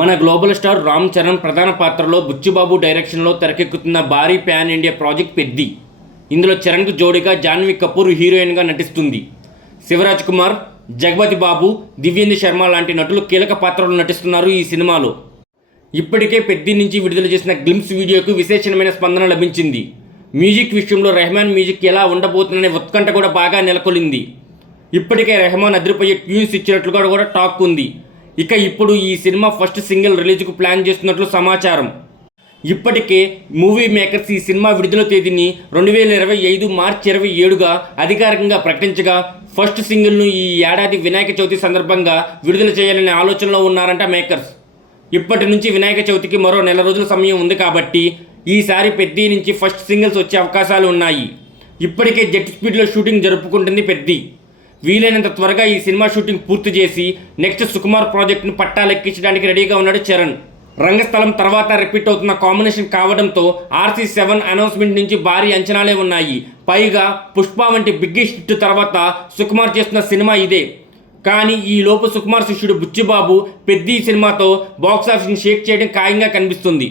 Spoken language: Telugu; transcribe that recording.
మన గ్లోబల్ స్టార్ రామ్ చరణ్ ప్రధాన పాత్రలో బుచ్చిబాబు డైరెక్షన్లో తెరకెక్కుతున్న భారీ ప్యాన్ ఇండియా ప్రాజెక్ట్ పెద్ది. ఇందులో చరణ్కు జోడీగా జాన్వీ కపూర్ హీరోయిన్గా నటిస్తుంది. శివరాజ్ కుమార్, జగపతి బాబు, దివ్యేందు శర్మ లాంటి నటులు కీలక పాత్రలు నటిస్తున్నారు ఈ సినిమాలో. ఇప్పటికే పెద్ది నుంచి విడుదల చేసిన గ్లిమ్స్ వీడియోకు విశేషమైన స్పందన లభించింది. మ్యూజిక్ విషయంలో రెహమాన్ మ్యూజిక్ ఎలా ఉండబోతుందనే ఉత్కంఠ కూడా బాగా నెలకొలింది. ఇప్పటికే రెహమాన్ అదిరిపోయే ట్యూన్స్ ఇచ్చినట్లుగా కూడా టాక్ ఉంది. ఇక ఇప్పుడు ఈ సినిమా ఫస్ట్ సింగిల్ రిలీజ్కు ప్లాన్ చేస్తున్నట్లు సమాచారం. ఇప్పటికే మూవీ మేకర్స్ ఈ సినిమా విడుదల తేదీని 2025 మార్చి 27గా అధికారికంగా ప్రకటించగా, ఫస్ట్ సింగిల్ను ఈ ఏడాది వినాయక చవితి సందర్భంగా విడుదల చేయాలనే ఆలోచనలో ఉన్నారంట మేకర్స్. ఇప్పటి నుంచి వినాయక చవితికి మరో నెల రోజుల సమయం ఉంది కాబట్టి ఈసారి పెద్ది నుంచి ఫస్ట్ సింగిల్స్ వచ్చే అవకాశాలు ఉన్నాయి. ఇప్పటికే జెట్ స్పీడ్లో షూటింగ్ జరుపుకుంటుంది పెద్ది. వీలైనంత త్వరగా ఈ సినిమా షూటింగ్ పూర్తి చేసి నెక్స్ట్ సుకుమార్ ప్రాజెక్టును పట్టాలెక్కించడానికి రెడీగా ఉన్నాడు చరణ్. రంగస్థలం తర్వాత రిపీట్ అవుతున్న కాంబినేషన్ కావడంతో RC7 అనౌన్స్మెంట్ నుంచి భారీ అంచనాలే ఉన్నాయి. పైగా పుష్ప వంటి బిగ్గెస్ట్ హిట్ తర్వాత సుకుమార్ చేస్తున్న సినిమా ఇదే. కానీ ఈ లోపు సుకుమార్ శిష్యుడు బుచ్చిబాబు పెద్ది సినిమాతో బాక్సాఫీస్ని షేక్ చేయడం ఖాయంగా కనిపిస్తుంది.